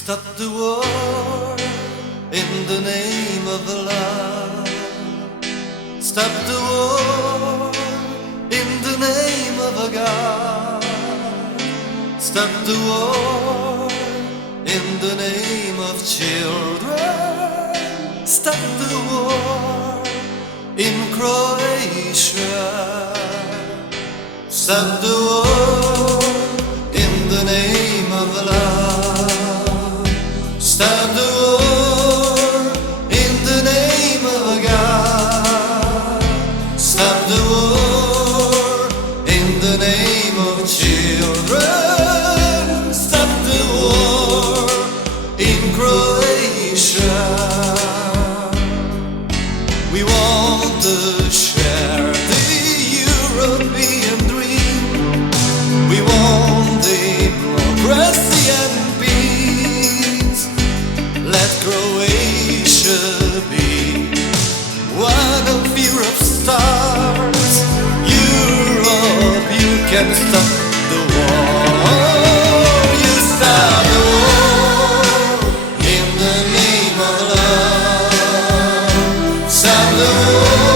Stop the war in the name of love. Stop the war in the name of a God. Stop the war in the name of children. Stop the war in Croatia. Stop the war in the name of love. Stop the war in the name of God. Stop the war in the name of children. Stop the war in Croatia. We want to share the European dream. We want democracy and peace. Let Croatia be one of Europe's stars. Europe, you can stop the war. You stop the war in the name of love. Stop the war.